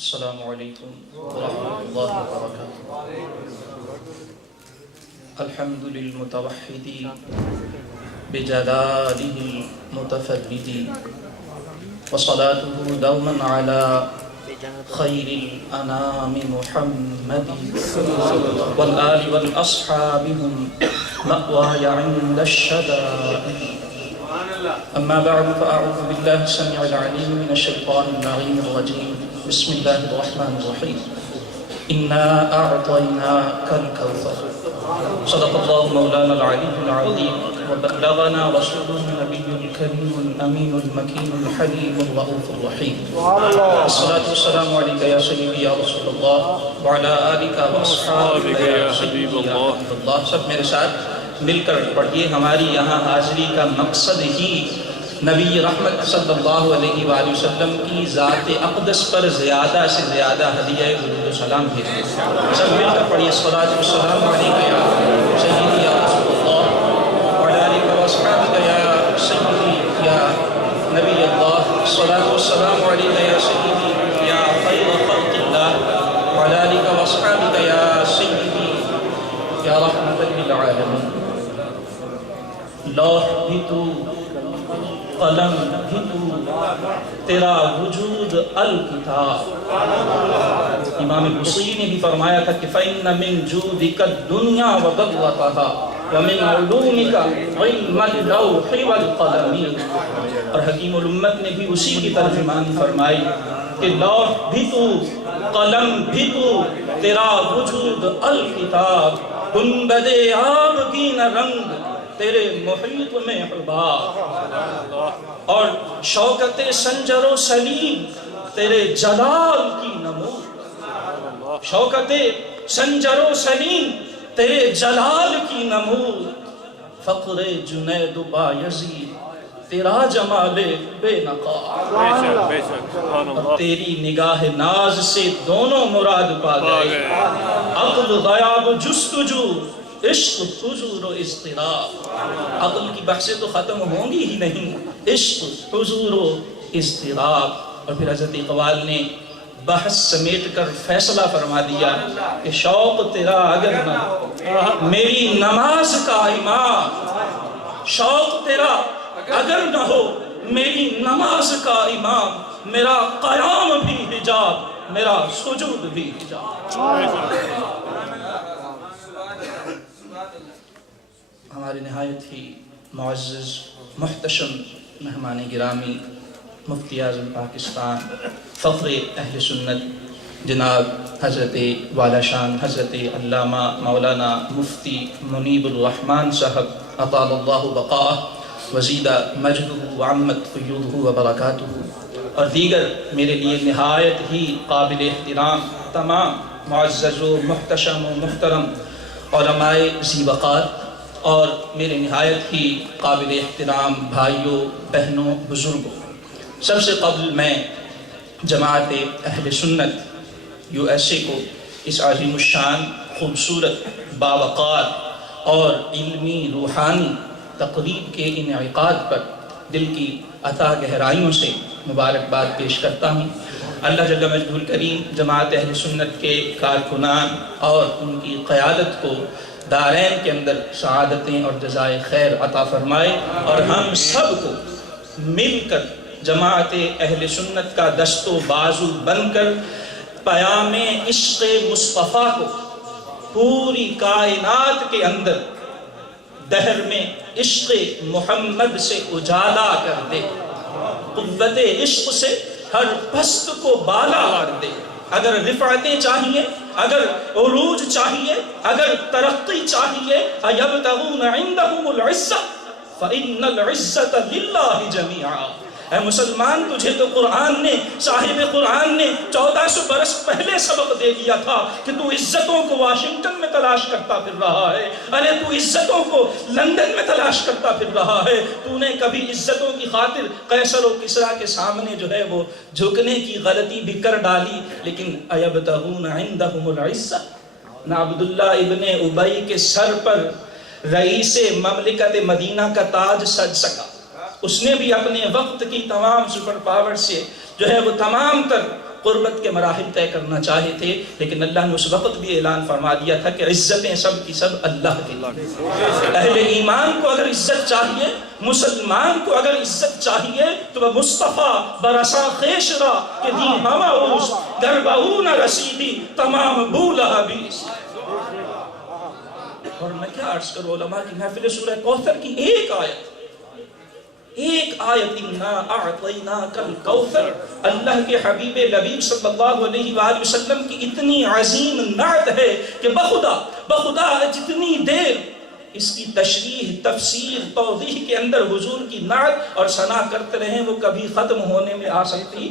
السلام علیکم ورحمۃ اللہ وبرکاتہ۔ الحمد للمتوحد بجلالہ المتفرد وصلاته دوما على خیر الانام محمد والآل والاصحاب هم مأواي عند الشدائد۔ اما بعد فاعوذ باللہ السمیع العلیم من الشیطان اللعین الرجیم۔ بسم اللہ الرحمن الرحیم۔ انا اعطیناک الکوثر۔ صدق اللہ مولانا العلی العظیم وبلغنا رسوله النبی الکریم الامین المکین الحلیم الرؤوف الرحیم۔ الصلاة والسلام علیک یا سیدی یا رسول اللہ وعلی آلک واصحابک یا حبیب اللہ۔ سب میرے ساتھ مل کر پڑھیے۔ ہماری یہاں حاضری کا مقصد ہی نبی رحمت صلی اللہ علیہ وآلہ وسلم کی ذات اقدس پر زیادہ سے زیادہ ہدیہ درود و سلام بھیجنا۔ سب مل کر پڑھیے۔ الصلاۃ والسلام علیک یا سیدی یا رسول اللہ وعلی آلک واصحابک یا سیدی یا نبی اللہ۔ الصلاۃ والسلام علیک یا سیدی یا خیر خلق اللہ وعلی آلک واصحابک یا سیدی یا رحمت للعالمین۔ لوح بھی تو، قلم بھی تو، تیرا وجود الکتاب۔ امام بصری نے بھی فرمایا تھا کہ فَإِنَّ مِن جُودِكَ الدُّنْيَا وَضَرَّتَهَا وَمِنْ عُلُومِكَ عِلْمَ اللَّوْحِ وَالْقَلَمِ۔ اور حکیم الامت نے بھی اسی کی ترجمانی فرمائی کہ لوح بھی تو، قلم بھی تو، تیرا وجود الکتاب۔ گنبد آبگین رنگ تیرے محیط میں حباب، اور شوکت سنجر و سلیم تیرے جلال کی نمود۔ شوکت سنجر و سلیم تیرے جلال کی نمود۔ فقر جنید و بایزید تیرا جمال بے نقاب۔ تیری نگاہ ناز سے دونوں مراد پا گئے، عقل غیاب جستجو، عشق حضور و اضطراب۔ عقل کی بحثیں تو ختم ہوں گی ہی نہیں، عشق حضور و اضطراب۔ اور پھر حضرت اقبال نے بحث سمیٹ کر فیصلہ فرما دیا کہ شوق تیرا اگر نہ میری نماز کا امام، شوق تیرا اگر نہ ہو میری نماز کا امام، میرا قیام بھی حجاب، میرا سجود بھی حجاب۔ ہمارے نہایت ہی معزز محتشم مہمان گرامی مفتی اعظم پاکستان، فخر اہل سنت جناب حضرت والا شان حضرت علامہ مولانا مفتی منیب الرحمن صاحب اطال اللہ بقاءہ وزید مجدہ وعمت فیوضہ وبرکاتہ، اور دیگر میرے لیے نہایت ہی قابل احترام تمام معزز و محتشم و محترم علماء ذی وقار، اور میرے نہایت ہی قابل احترام بھائیوں بہنوں بزرگوں، سب سے قبل میں جماعت اہل سنت یو ایس اے کو اس عظیم الشان خوبصورت باوقار اور علمی روحانی تقریب کے انعقاد پر دل کی عطا گہرائیوں سے مبارکباد پیش کرتا ہوں۔ اللہ جل مجدہ الکریم جماعت اہل سنت کے کارکنان اور ان کی قیادت کو دارین کے اندر سعادتیں اور جزائے خیر عطا فرمائے، اور ہم سب کو مل کر جماعت اہل سنت کا دست و بازو بن کر پیام عشق مصطفیٰ کو پوری کائنات کے اندر دہر میں عشق محمد سے اجالا کر دے، قوت عشق سے ہر پست کو بالا کر دے۔ اگر رفعتیں چاہیے، اگر عروج چاہیے، اگر ترقی چاہیے، اَيَبْتَغُونَ عِنْدَهُمُ الْعِزَّةَ فَإِنَّ الْعِزَّةَ لِلَّهِ جَمِيعًا۔ اے مسلمان، تجھے تو قرآن نے، صاحب قرآن نے 1400 برس پہلے سبق دے دیا تھا کہ تو عزتوں کو واشنگٹن میں تلاش کرتا پھر رہا ہے، ارے تو عزتوں کو لندن میں تلاش کرتا پھر رہا ہے۔ تو نے کبھی عزتوں کی خاطر قیصر و کسریٰ کے سامنے جو ہے وہ جھکنے کی غلطی بھی کر ڈالی، لیکن اَيَبْتَغُونَ عِنْدَهُمُ الْعِزَّةَ نہ عبداللہ ابن ابی کے سر پر رئیس مملکت مدینہ کا تاج سج سکا۔ اس نے بھی اپنے وقت کی تمام سپر پاور سے جو ہے وہ تمام تر قربت کے مراحل طے کرنا چاہے تھے، لیکن اللہ نے اس وقت بھی اعلان فرما دیا تھا کہ عزتیں سب کی سب اللہ کے لیے۔ اہل ایمان کو اگر عزت چاہیے، مسلمان کو اگر عزت چاہیے تو وہ مصطفیٰ برسا خیش را کہ دی ہما اوز در بہون رسیدی تمام بولہ بیس۔ اور میں کیا عرض کروں علماء کی محفل سورہ کوثر کی ایک آیت اِنَّا أَعْطَيْنَاكَ الْكَوْثَرَ، اللہ کے حبیب لبیب صلی اللہ علیہ وآلہ وسلم کی اتنی عظیم نعت ہے کہ بخدا جتنی دیر اس کی تشریح، تفسیر، توضیح کے اندر حضور کی نعت اور ثنا کرتے رہیں وہ کبھی ختم ہونے میں آ سکتی،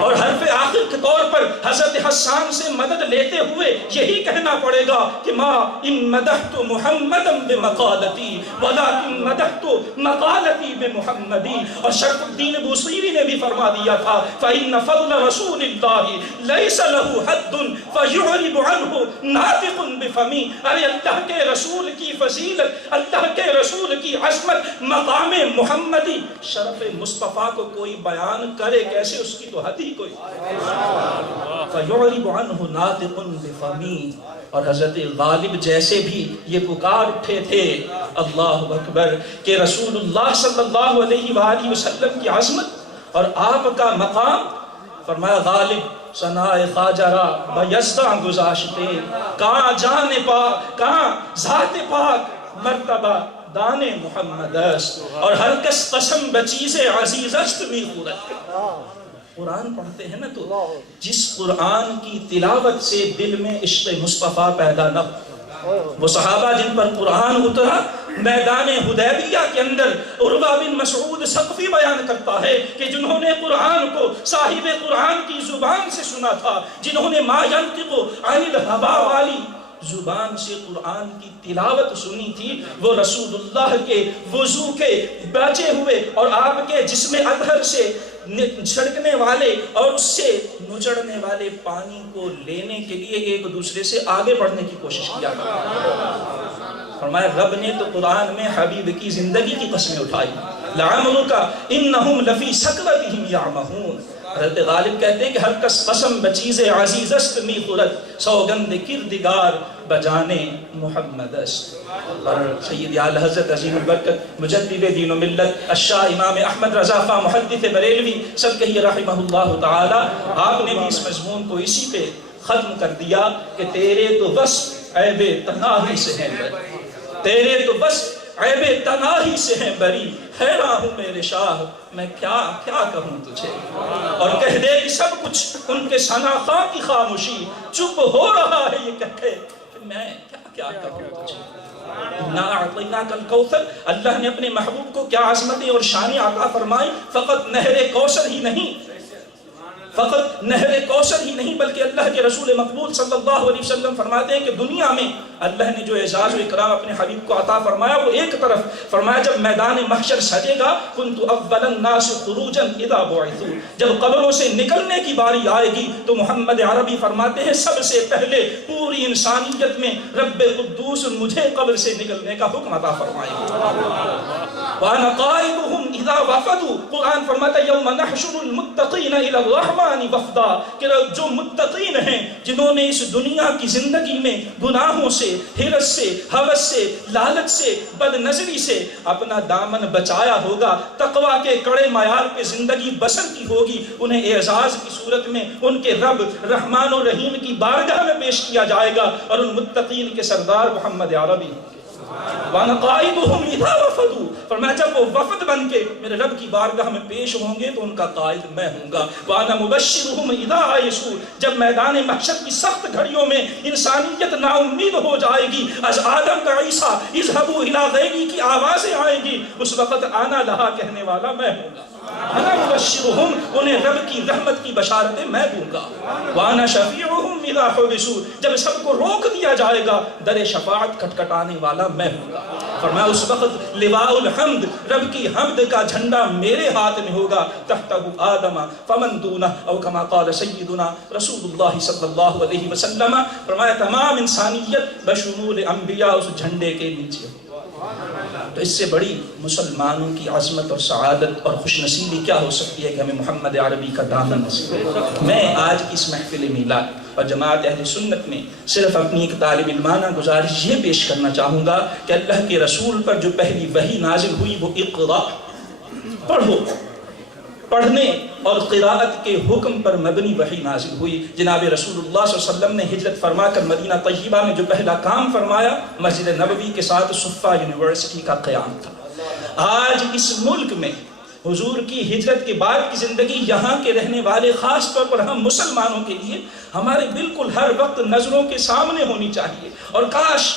اور حرف آخر کے طور پر حضرت حسان سے مدد لیتے ہوئے یہی کہنا پڑے گا کہ ما ان مدحت محمدا بمقالتی ولکن مدحت مقالتی بمحمدی۔ اور شرف الدین بوصیری نے بھی فرما دیا تھا فإن فضل رسول اللہ لیس له حد فیعرب عنہ ناطق بفمی۔ ارے اللہ کے رسول کی فضیلت، اللہ کے رسول کی عظمت، مقام محمدی، شرف مصطفیٰ کو کوئی بیان کرے کیسے، اس کی تو حد ہی کوئی۔ فَيُعْرِبُ عَنْهُ نَاطِقٌ بِفَمِّهِ۔ اور حضرت غالب جیسے بھی یہ پکار اٹھے تھے اللہ اکبر کہ رسول اللہ صلی اللہ علیہ وآلہ وسلم کی عظمت اور آپ کا مقام، فرمایا غالب ثنائے خواجہ را بیزداں گزاشتے، کہاں جان پاک، کہاں ذات پاک، مرتبہ دان محمد است، اور ہر کس قسم بچیز عزیز است می خورد۔ قرآن پڑھتے ہیں نا تو جس قرآن کی تلاوت سے دل میں عشق مصطفیٰ پیدا نہ ہو، وہ صحابہ جن پر قرآن اترا میدان حدیبیہ کے اندر، عروہ بن مسعود ثقفی بیان کرتا ہے کہ جنہوں نے قرآن کو صاحب قرآن کی زبان سے سنا تھا، جنہوں نے ما ینطق عن الہوا والی زبان سے قرآن کی تلاوت سنی تھی، وہ رسول اللہ کے وضو کے بچے ہوئے اور آپ کے جسم اطہر سے چھڑکنے والے اور اس سے نچڑنے والے پانی کو لینے کے لیے ایک دوسرے سے آگے بڑھنے کی کوشش کیا کرتے ہیں۔ فرمایا رب نے تو قرآن میں حبیب کی زندگی کی قسمیں اٹھائی، لعمرک انہم لفی سکرتہم یعمہون۔ حضرت غالب کہتے ہیں کہ ہر کس قسم بچیز عزیز است می خورد، سوگند کردگار بجانے محمد است۔ اور سید اعلی حضرت عظیم البرکت مجدد دین و ملت الشاہ امام احمد رضا خاں محدث بریلوی سب کہیے رحمہ اللہ تعالی، آپ نے بھی اس مضمون کو اسی پہ ختم کر دیا کہ تیرے تو بس عیب تناہی سے ہیں بری، تیرے تو بس عیب تناہی سے ہیں بری، حیراں ہوں میرے شاہ میں کیا کہوں تجھے، اور کہہ دے کہ سب کچھ ان کے ثنا خواں کی خاموشی، چپ ہو رہا ہے یہ کہہ کہ میں کیا کہوں تجھے۔ اِنَّا أَعْطَيْنَاكَ الْكَوْثَرَ، اللہ نے اپنے محبوب کو کیا عظمتیں اور شانیں عطا فرمائی، فقط نہر کوثر ہی نہیں، بلکہ اللہ کے رسول مقبول صلی اللہ علیہ وسلم فرماتے ہیں کہ دنیا میں اللہ نے جو اعزاز و اکرام اپنے حبیب کو عطا فرمایا وہ ایک طرف، فرمایا جب میدان محشر سجے گا كُنْتُ أَوَّلَ النَّاسِ خُرُوجًا إِذَا بُعِثُوا، جب قبروں سے نکلنے کی باری آئے گی تو محمد عربی فرماتے ہیں سب سے پہلے پوری انسانیت میں رب قدوس مجھے قبر سے نکلنے کا حکم عطا فرمائے گا۔ وَأَنَا قَائِدُهُمْ إِذَا وَفَدُوا، قرآن فرماتا ہے يَوْمَ نَحْشُرُ الْمُتَّقِينَ إِلَى الرَّحْمَنِ وَفْدًا، کہ جو متقین ہیں جنہوں نے اس دنیا کی زندگی میں گناہوں سے، حرص سے، ہوس سے، لالچ سے، بد نظری سے اپنا دامن بچایا ہوگا، تقوی کے کڑے معیار پہ زندگی بسر کی ہوگی، انہیں اعزاز کی صورت میں ان کے رب رحمان و رحیم کی بارگاہ میں پیش کیا جائے گا، اور ان متقین کے سردار محمد عربی وَأَنَا قَائِدُهُمْ إِذَا وَفَدُوا، فرمایا جب وہ وفد بن کے میرے رب کی بارگاہ میں پیش ہوں گے تو ان کا قائد میں ہوں گا۔ وَأَنَا مُبَشِّرُهُمْ إِذَا آیَسُوا، جب میدان محشر کی سخت گھڑیوں میں انسانیت نا امید ہو جائے گی، از آدم کا عیسیٰ اذهبوا إِلَىٰ غَيْرِي کی آوازیں آئیں گی، اس وقت آنا لہا کہنے والا میں ہوں گا۔ انا مبشرہم، انہیں رب کی رحمت کی بشارتیں میں دوں گا۔ وانا شفیعہم اذا حبسوا، جب سب کو روک دیا جائے گا در شفاعت کھٹکھٹانے والا میں ہوں گا۔ فرمایا اس وقت لواء الحمد، رب کی حمد کا جھنڈا میرے ہاتھ میں ہوگا، تحتہ آدم فمن دونہ، او کما قال سیدنا رسول اللہ صلی اللہ علیہ وسلم، فرمایا تمام انسانیت بشمول انبیاء اس جھنڈے کے نیچے۔ تو اس سے بڑی مسلمانوں کی عظمت اور سعادت اور خوش نصیبی کیا ہو سکتی ہے کہ ہمیں محمد عربی کا دامن نصیب ہے۔ میں آج کی اس محفل میلاد اور جماعت اہل سنت میں صرف اپنی ایک طالب علمانہ گزارش یہ پیش کرنا چاہوں گا کہ اللہ کے رسول پر جو پہلی وحی نازل ہوئی وہ اقرا، پڑھو، پڑھنے اور قراءت کے حکم پر مبنی وحی نازل ہوئی۔ جناب رسول اللہ صلی اللہ علیہ وسلم نے ہجرت فرما کر مدینہ طیبہ میں جو پہلا کام فرمایا مسجد نبوی کے ساتھ صفہ یونیورسٹی کا قیام تھا۔ آج اس ملک میں حضور کی ہجرت کے بعد کی زندگی یہاں کے رہنے والے خاص طور پر ہم مسلمانوں کے لیے ہمارے بالکل ہر وقت نظروں کے سامنے ہونی چاہیے، اور کاش